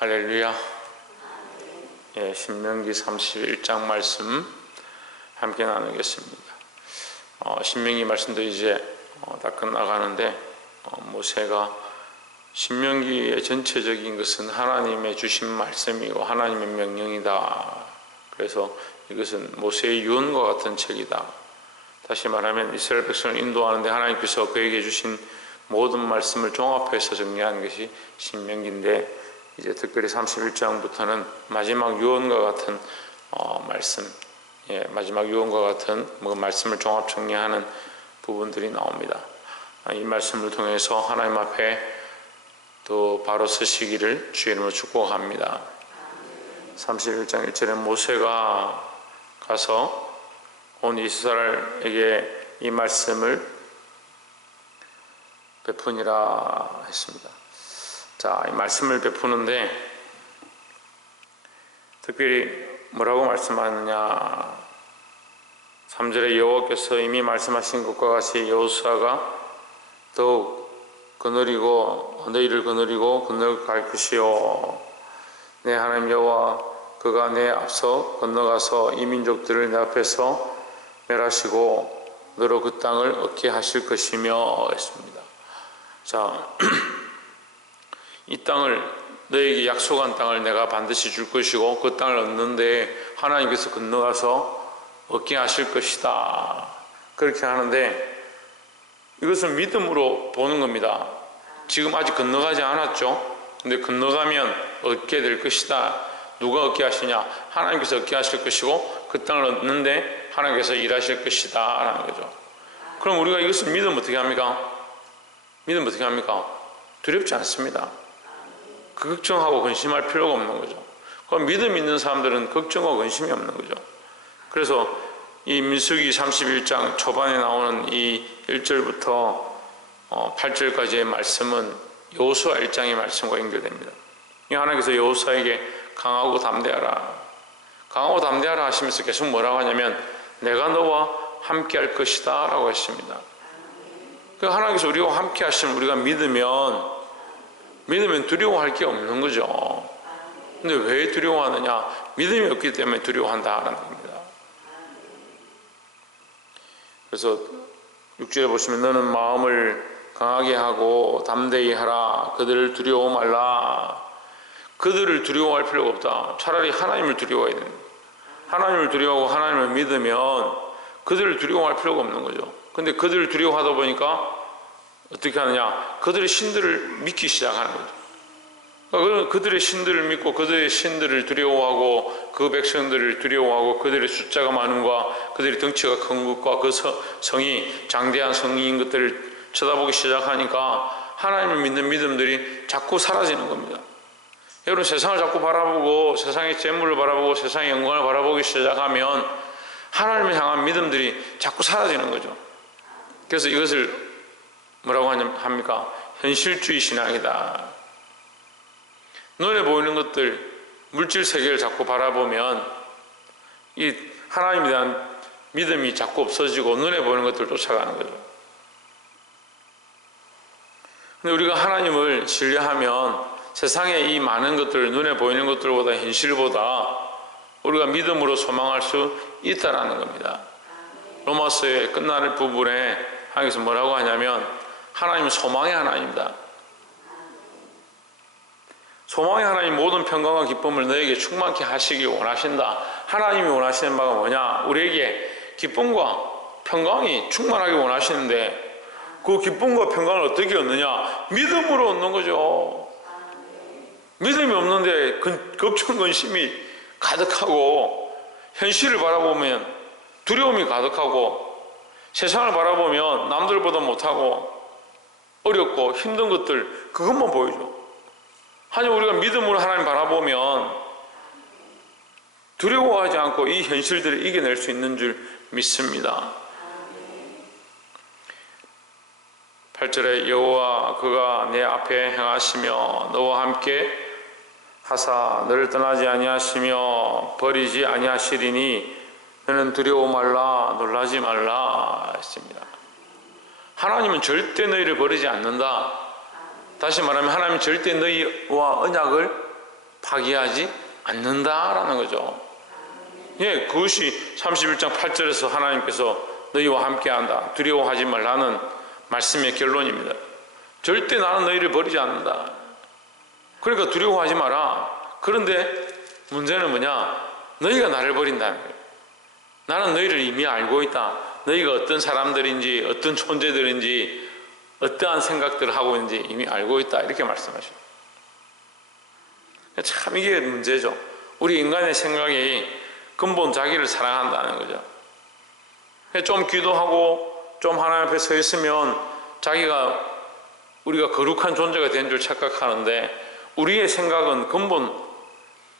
할렐루야. 예, 신명기 31장 말씀 함께 나누겠습니다. 신명기 말씀도 이제 다 끝나가는데 모세가 신명기의 전체적인 것은 하나님의 주신 말씀이고 하나님의 명령이다. 그래서 이것은 모세의 유언과 같은 책이다. 다시 말하면 이스라엘 백성을 인도하는데 하나님께서 그에게 주신 모든 말씀을 종합해서 정리한 것이 신명기인데, 이제 특별히 31장부터는 마지막 유언과 같은 말씀, 마지막 유언과 같은 말씀을 종합 정리하는 부분들이 나옵니다. 이 말씀을 통해서 하나님 앞에 또 바로 서시기를 주의 이름으로 축복합니다. 31장 1절에 모세가 가서 온 이스라엘에게 이 말씀을 베푸니라 했습니다. 자, 이 말씀을 베푸는데 특별히 뭐라고 말씀하느냐, 3절에 여호와께서 이미 말씀하신 것과 같이 여호수아가 더욱 너희를 거느리고 건너갈 것이요, 내 하나님 여호와 그가 내 앞서 건너가서 이 민족들을 내 앞에서 멸하시고 너로 그 땅을 얻게 하실 것이며 했습니다. 자, 이 땅을, 너에게 약속한 땅을 내가 반드시 줄 것이고 그 땅을 얻는데 하나님께서 건너가서 얻게 하실 것이다. 그렇게 하는데 이것은 믿음으로 보는 겁니다. 지금 아직 건너가지 않았죠. 근데 건너가면 얻게 될 것이다. 누가 얻게 하시냐? 하나님께서 얻게 하실 것이고 그 땅을 얻는데 하나님께서 일하실 것이다 라는 거죠. 그럼 우리가 이것을 믿으면 어떻게 합니까? 믿으면 어떻게 합니까? 두렵지 않습니다. 그 걱정하고 근심할 필요가 없는 거죠. 그럼 믿음 있는 사람들은 걱정과 근심이 없는 거죠. 그래서 이 민수기 31장 초반에 나오는 이 1절부터 8절까지의 말씀은 여호수아 1장의 말씀과 연결됩니다. 하나님께서 여호수아에게 강하고 담대하라, 강하고 담대하라 하시면서 계속 뭐라고 하냐면 내가 너와 함께 할 것이다 라고 했습니다. 하나님께서 우리와 함께 하시면 우리가 믿으면 두려워할 게 없는 거죠. 근데 왜 두려워하느냐? 믿음이 없기 때문에 두려워한다라는 겁니다. 그래서 6절에 보시면 너는 마음을 강하게 하고 담대히 하라. 그들을 두려워 말라. 그들을 두려워할 필요가 없다. 차라리 하나님을 두려워해야 됩니다. 하나님을 두려워하고 하나님을 믿으면 그들을 두려워할 필요가 없는 거죠. 근데 그들을 두려워하다 보니까 어떻게 하느냐? 그들의 신들을 믿기 시작하는 거죠. 그러니까 그들의 신들을 믿고 그들의 신들을 두려워하고 그 백성들을 두려워하고 그들의 숫자가 많음과 그들의 덩치가 큰 것과 그 성이 장대한 성인 것들을 쳐다보기 시작하니까 하나님을 믿는 믿음들이 자꾸 사라지는 겁니다. 여러분, 세상을 자꾸 바라보고 세상의 재물을 바라보고 세상의 영광을 바라보기 시작하면 하나님을 향한 믿음들이 자꾸 사라지는 거죠. 그래서 이것을 뭐라고 합니까? 현실주의 신앙이다. 눈에 보이는 것들, 물질 세계를 자꾸 바라보면 이 하나님에 대한 믿음이 자꾸 없어지고 눈에 보이는 것들을 쫓아가는 거죠. 근데 우리가 하나님을 신뢰하면 세상의 이 많은 것들, 눈에 보이는 것들보다 현실보다 우리가 믿음으로 소망할 수 있다라는 겁니다. 로마서의 끝날 부분에 하나님께서 뭐라고 하냐면 하나님은 소망의 하나님이다. 소망의 하나님, 모든 평강과 기쁨을 너에게 충만케 하시기 원하신다. 하나님이 원하시는 바가 뭐냐? 우리에게 기쁨과 평강이 충만하게 원하시는데 그 기쁨과 평강을 어떻게 얻느냐? 믿음으로 얻는 거죠. 믿음이 없는데 걱정, 근심이 가득하고 현실을 바라보면 두려움이 가득하고 세상을 바라보면 남들보다 못하고 어렵고 힘든 것들, 그것만 보이죠. 하지만 우리가 믿음으로 하나님 바라보면 두려워하지 않고 이 현실들을 이겨낼 수 있는 줄 믿습니다. 8절에 여호와 그가 내 앞에 행하시며 너와 함께 하사 너를 떠나지 아니하시며 버리지 아니하시리니 너는 두려워 말라 놀라지 말라 했습니다. 하나님은 절대 너희를 버리지 않는다. 다시 말하면 하나님은 절대 너희와 언약을 파기하지 않는다라는 거죠. 예, 그것이 31장 8절에서 하나님께서 너희와 함께한다, 두려워하지 말라는 말씀의 결론입니다. 절대 나는 너희를 버리지 않는다. 그러니까 두려워하지 마라. 그런데 문제는 뭐냐? 너희가 나를 버린다는 거예요. 나는 너희를 이미 알고 있다. 너희가 어떤 사람들인지, 어떤 존재들인지, 어떠한 생각들을 하고 있는지 이미 알고 있다. 이렇게 말씀하셔요. 참 이게 문제죠. 우리 인간의 생각이 근본 자기를 사랑한다는 거죠. 좀 기도하고 좀 하나님 앞에 서 있으면 우리가 거룩한 존재가 된 줄 착각하는데, 우리의 생각은 근본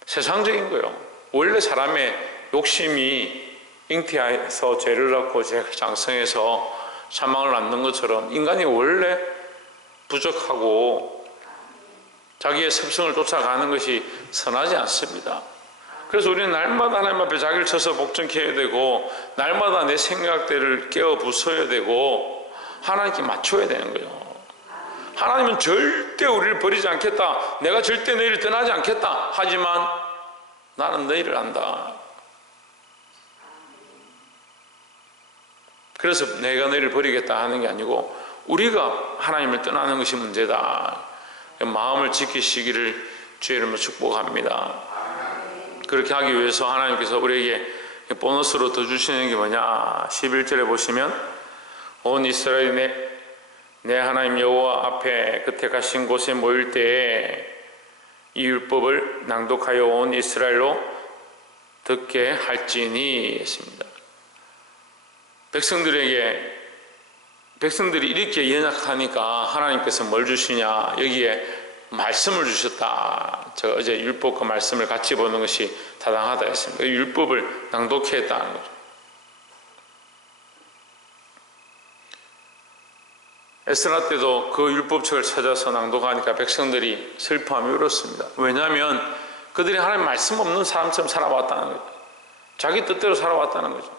세상적인 거예요. 원래 사람의 욕심이 잉태해서 죄를 낳고 죄가 장성해서 사망을 낳는 것처럼 인간이 원래 부족하고 자기의 습성을 쫓아가는 것이 선하지 않습니다. 그래서 우리는 날마다 하나님 앞에 자기를 쳐서 복종케 해야 되고, 날마다 내 생각들을 깨어 부숴야 되고, 하나님께 맞춰야 되는 거예요. 하나님은 절대 우리를 버리지 않겠다, 내가 절대 너희를 떠나지 않겠다, 하지만 나는 너희를 안다. 그래서 내가 너희를 버리겠다 하는 게 아니고 우리가 하나님을 떠나는 것이 문제다. 마음을 지키시기를 주의 이름으로 축복합니다. 그렇게 하기 위해서 하나님께서 우리에게 보너스로 더 주시는 게 뭐냐? 11절에 보시면 온 이스라엘이 내 하나님 여호와 앞에 그때 가신 곳에 모일 때에 이 율법을 낭독하여 온 이스라엘로 듣게 할지니 했습니다. 백성들이 이렇게 연약하니까 하나님께서 뭘 주시냐? 여기에 말씀을 주셨다. 제가 어제 율법과 말씀을 같이 보는 것이 타당하다 했습니다. 율법을 낭독해 했다는 거죠. 에스라 때도 그 율법책을 찾아서 낭독하니까 백성들이 슬퍼하며 울었습니다. 왜냐하면 그들이 하나님 말씀 없는 사람처럼 살아왔다는 거죠. 자기 뜻대로 살아왔다는 거죠.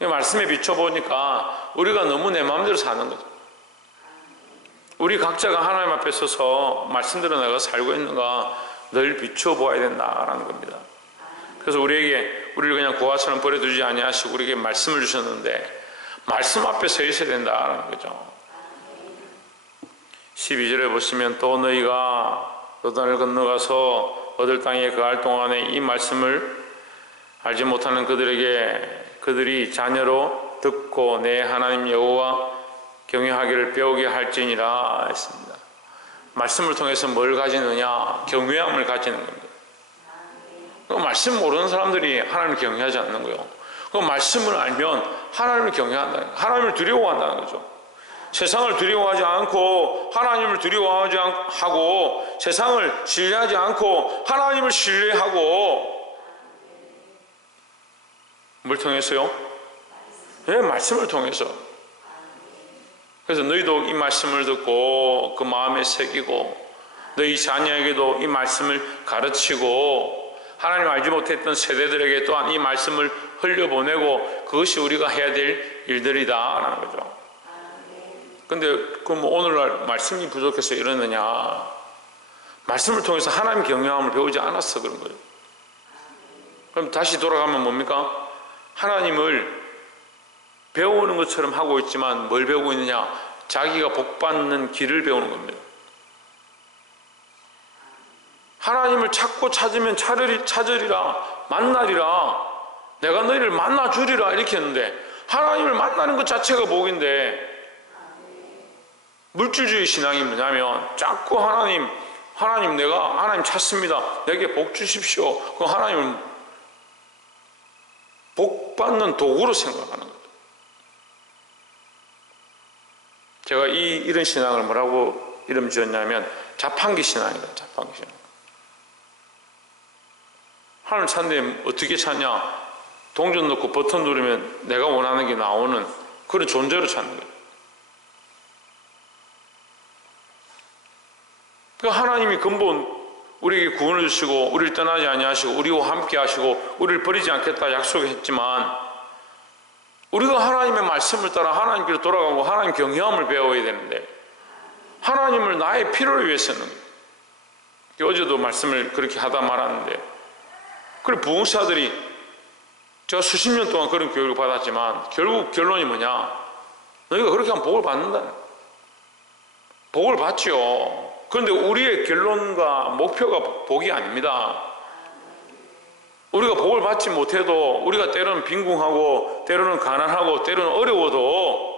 말씀에 비춰보니까 우리가 너무 내 마음대로 사는 거죠. 우리 각자가 하나님 앞에 서서 말씀대로 내가 살고 있는가 늘 비춰보아야 된다라는 겁니다. 그래서 우리를 그냥 고아처럼 버려두지 아니하시고 우리에게 말씀을 주셨는데 말씀 앞에 서 있어야 된다라는 거죠. 12절에 보시면 또 너희가 요단을 건너가서 얻을 땅에 거할 동안에 이 말씀을 알지 못하는 그들이 자녀로 듣고 내 하나님 여호와 경외하기를 배우게 할지니라 했습니다. 말씀을 통해서 뭘 가지느냐? 경외함을 가지는 겁니다. 그 말씀 모르는 사람들이 하나님을 경외하지 않는 거예요. 그 말씀을 알면 하나님을 경외한다는 거예요. 하나님을 두려워한다는 거죠. 세상을 두려워하지 않고 하나님을 두려워하지 하고, 세상을 신뢰하지 않고 하나님을 신뢰하고, 뭘 통해서요? 네, 말씀을 통해서. 그래서 너희도 이 말씀을 듣고 그 마음에 새기고 너희 자녀에게도 이 말씀을 가르치고 하나님 알지 못했던 세대들에게 또한 이 말씀을 흘려보내고, 그것이 우리가 해야 될 일들이다 라는 거죠. 근데 그럼 오늘날 말씀이 부족해서 이러느냐? 말씀을 통해서 하나님 경외함을 배우지 않았어 그런 거예요. 그럼 다시 돌아가면 뭡니까? 하나님을 배우는 것처럼 하고 있지만 뭘 배우고 있느냐? 자기가 복받는 길을 배우는 겁니다. 하나님을 찾고 찾으면 찾으리라, 만나리라, 내가 너희를 만나주리라 이렇게 했는데, 하나님을 만나는 것 자체가 복인데, 물질주의 신앙이 뭐냐면 자꾸 하나님 내가 하나님 찾습니다, 내게 복 주십시오. 그 하나님을 복 받는 도구로 생각하는 거예요. 제가 이런 신앙을 뭐라고 이름 지었냐면 자판기 신앙이다. 자판기 신앙. 하나님 찾는데 어떻게 찾냐? 동전 넣고 버튼 누르면 내가 원하는 게 나오는 그런 존재로 찾는 거예요. 하나님이 근본 우리에게 구원을 주시고 우리를 떠나지 아니하시고 우리와 함께 하시고 우리를 버리지 않겠다 약속했지만, 우리가 하나님의 말씀을 따라 하나님께로 돌아가고 하나님 경외함을 배워야 되는데, 하나님을 나의 필요를 위해서는 어제도 말씀을 그렇게 하다 말았는데, 그래 부흥사들이 제가 수십 년 동안 그런 교육을 받았지만 결국 결론이 뭐냐? 너희가 그렇게 하면 복을 받는다. 복을 받죠. 그런데 우리의 결론과 목표가 복이 아닙니다. 우리가 복을 받지 못해도, 우리가 때로는 빈궁하고 때로는 가난하고 때로는 어려워도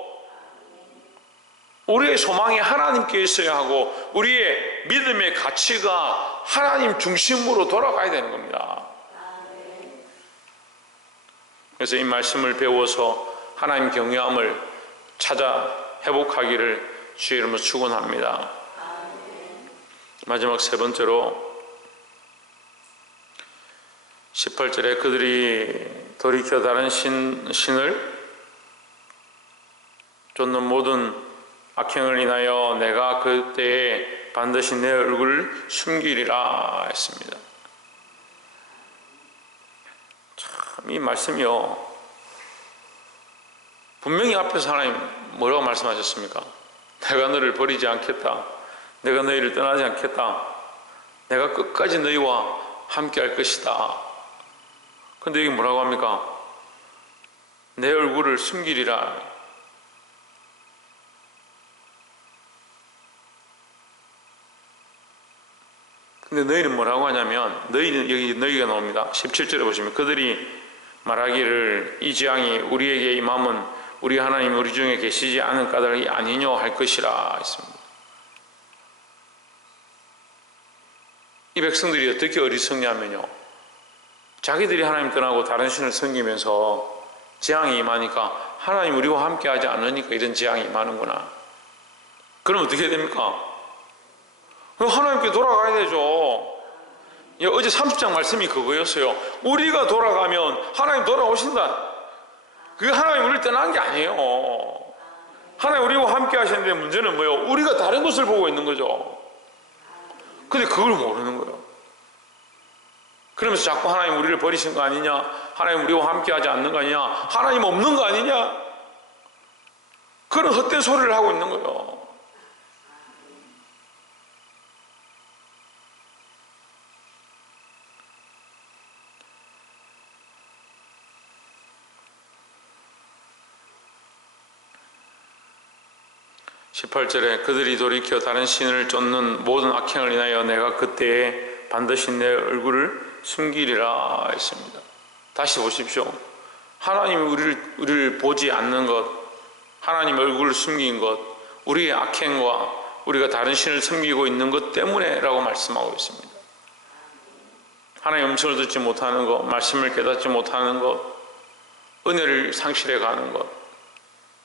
우리의 소망이 하나님께 있어야 하고 우리의 믿음의 가치가 하나님 중심으로 돌아가야 되는 겁니다. 그래서 이 말씀을 배워서 하나님 경외함을 찾아 회복하기를 주의 이름으로 축원합니다. 마지막 세 번째로 18절에 그들이 돌이켜 다른 신을 쫓는 모든 악행을 인하여 내가 그때에 반드시 내 얼굴을 숨기리라 했습니다. 참 이 말씀이요, 분명히 앞에서 하나님 뭐라고 말씀하셨습니까? 내가 너를 버리지 않겠다. 내가 너희를 떠나지 않겠다. 내가 끝까지 너희와 함께 할 것이다. 근데 이게 뭐라고 합니까? 내 얼굴을 숨기리라. 근데 너희는 뭐라고 하냐면, 너희는, 여기 너희가 나옵니다. 17절에 보시면 그들이 말하기를 이 재앙이 우리에게 임함은 우리 하나님 우리 중에 계시지 않은 까닭이 아니뇨 할 것이라 했습니다. 이 백성들이 어떻게 어리석냐면요, 자기들이 하나님 떠나고 다른 신을 섬기면서 재앙이 임하니까 하나님 우리와 함께 하지 않으니까 이런 재앙이 임하는구나. 그럼 어떻게 됩니까? 하나님께 돌아가야 되죠. 어제 30장 말씀이 그거였어요. 우리가 돌아가면 하나님 돌아오신다. 그게 하나님 우리를 떠난 게 아니에요. 하나님 우리와 함께 하시는데 문제는 뭐예요? 우리가 다른 것을 보고 있는 거죠. 근데 그걸 모르는 거예요. 그러면서 자꾸 하나님 우리를 버리신 거 아니냐, 하나님 우리와 함께 하지 않는 거 아니냐, 하나님 없는 거 아니냐, 그런 헛된 소리를 하고 있는 거예요. (18절에) 그들이 돌이켜 다른 신을 쫓는 모든 악행을 인하여 내가 그때에 반드시 내 얼굴을 숨기리라 했습니다. 다시 보십시오. 하나님이 우리를 보지 않는 것, 하나님 얼굴을 숨긴 것, 우리의 악행과 우리가 다른 신을 섬기고 있는 것 때문에 라고 말씀하고 있습니다. 하나님의 음성을 듣지 못하는 것, 말씀을 깨닫지 못하는 것, 은혜를 상실해 가는 것,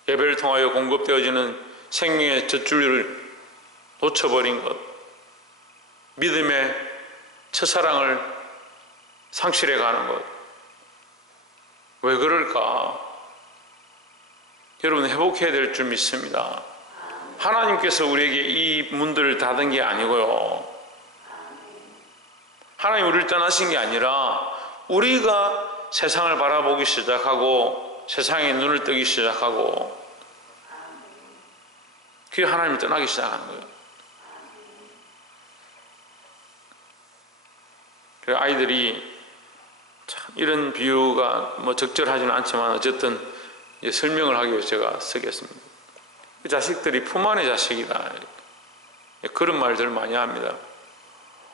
예배를 통하여 공급되어지는 생명의 젖줄을 놓쳐버린 것, 믿음의 첫사랑을 상실해 가는 것. 왜 그럴까? 여러분 회복해야 될 줄 믿습니다. 하나님께서 우리에게 이 문들을 닫은 게 아니고요, 하나님 우리를 떠나신 게 아니라 우리가 세상을 바라보기 시작하고 세상에 눈을 뜨기 시작하고 그게 하나님을 떠나기 시작하는 거예요. 그래서 아이들이 참 이런 비유가 뭐 적절하지는 않지만 어쨌든 설명을 하기 위해서 제가 쓰겠습니다. 그 자식들이 품 안의 자식이다, 그런 말들을 많이 합니다.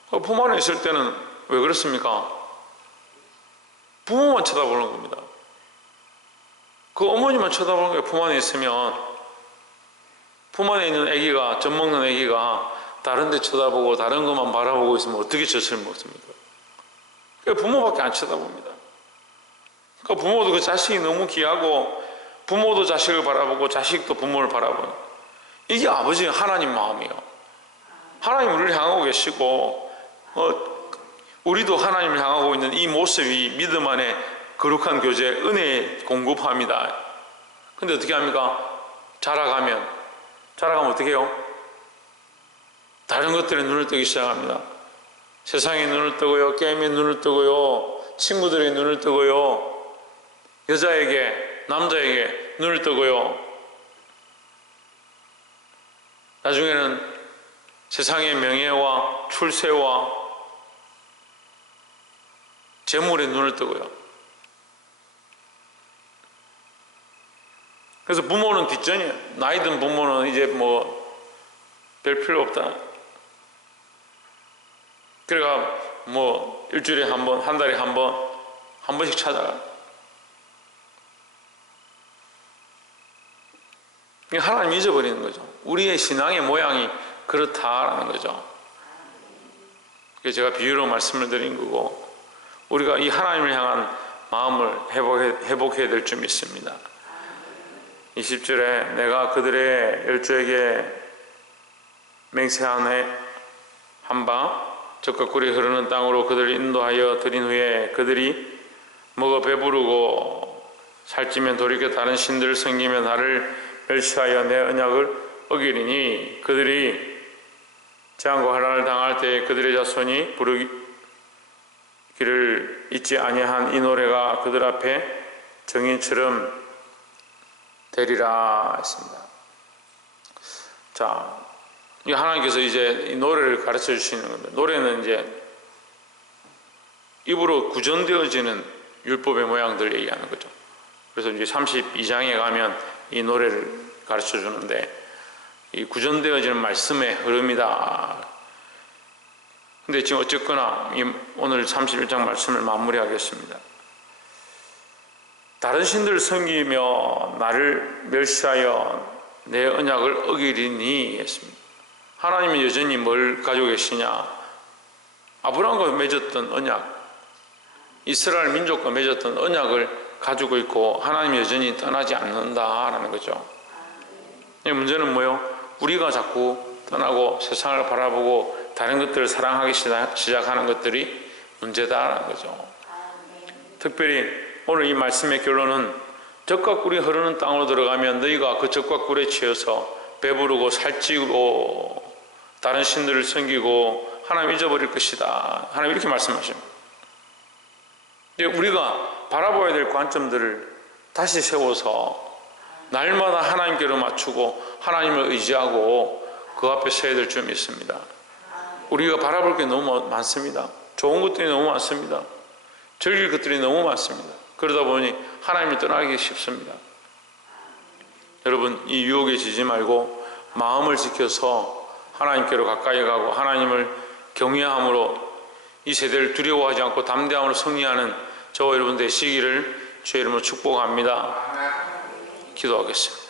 품 안에 있을 때는 왜 그렇습니까? 부모만 쳐다보는 겁니다. 그 어머니만 쳐다보는 거예요. 품 안에 있으면 품 안에 있는 아기가, 젖 먹는 아기가 다른 데 쳐다보고 다른 것만 바라보고 있으면 어떻게 젖을 먹습니까? 부모밖에 안 쳐다봅니다. 그러니까 부모도 그 자식이 너무 귀하고 부모도 자식을 바라보고 자식도 부모를 바라보는, 이게 아버지 하나님 마음이에요. 하나님 우리를 향하고 계시고 우리도 하나님을 향하고 있는 이 모습이 믿음 안에 거룩한 교제, 은혜의 공급합니다. 근데 어떻게 합니까? 자라가면 어떻게 해요? 다른 것들에 눈을 뜨기 시작합니다. 세상에 눈을 뜨고요, 게임에 눈을 뜨고요, 친구들의 눈을 뜨고요, 여자에게, 남자에게 눈을 뜨고요, 나중에는 세상의 명예와 출세와 재물에 눈을 뜨고요. 그래서 부모는 뒷전이에요. 나이 든 부모는 이제 뭐 별 필요 없다. 그러니까 뭐 일주일에 한 번, 한 달에 한 번씩 찾아가. 하나님 잊어버리는 거죠. 우리의 신앙의 모양이 그렇다라는 거죠. 그래서 제가 비유로 말씀을 드린 거고, 우리가 이 하나님을 향한 마음을 회복해야 될 줄 믿습니다. 20절에 내가 그들의 열조에게 맹세하네 한바 젖과 꿀이 흐르는 땅으로 그들을 인도하여 드린 후에 그들이 먹어 배부르고 살찌면 돌이켜 다른 신들을 섬기며 나를 멸시하여 내 언약을 어기리니 그들이 재앙과 환난을 당할 때에 그들의 자손이 부르기를 잊지 아니한 이 노래가 그들 앞에 정인처럼 되리라 했습니다. 자, 하나님께서 이제 이 노래를 가르쳐 주시는 건데, 노래는 이제 입으로 구전되어지는 율법의 모양들을 얘기하는 거죠. 그래서 이제 32장에 가면 이 노래를 가르쳐 주는데, 이 구전되어지는 말씀의 흐름이다. 근데 지금 어쨌거나 오늘 31장 말씀을 마무리하겠습니다. 다른 신들을 섬기며 나를 멸시하여 내 언약을 어기리니 했습니다. 하나님은 여전히 뭘 가지고 계시냐? 아브라함과 맺었던 언약, 이스라엘 민족과 맺었던 언약을 가지고 있고 하나님이 여전히 떠나지 않는다라는 거죠. 문제는 뭐요? 우리가 자꾸 떠나고 세상을 바라보고 다른 것들을 사랑하기 시작하는 것들이 문제다라는 거죠. 특별히 오늘 이 말씀의 결론은 젖과 꿀이 흐르는 땅으로 들어가면 너희가 그 젖과 꿀에 취해서 배부르고 살찌고 다른 신들을 섬기고 하나님 잊어버릴 것이다. 하나님 이렇게 말씀하십니다. 우리가 바라봐야 될 관점들을 다시 세워서 날마다 하나님께로 맞추고 하나님을 의지하고 그 앞에 서야 될 줄 믿습니다. 우리가 바라볼 게 너무 많습니다. 좋은 것들이 너무 많습니다. 즐길 것들이 너무 많습니다. 그러다 보니 하나님을 떠나기 쉽습니다. 여러분, 이 유혹에 지지 말고 마음을 지켜서 하나님께로 가까이 가고 하나님을 경외함으로 이 세대를 두려워하지 않고 담대함으로 승리하는 저와 여러분 되시기를 주의 이름으로 축복합니다. 기도하겠습니다.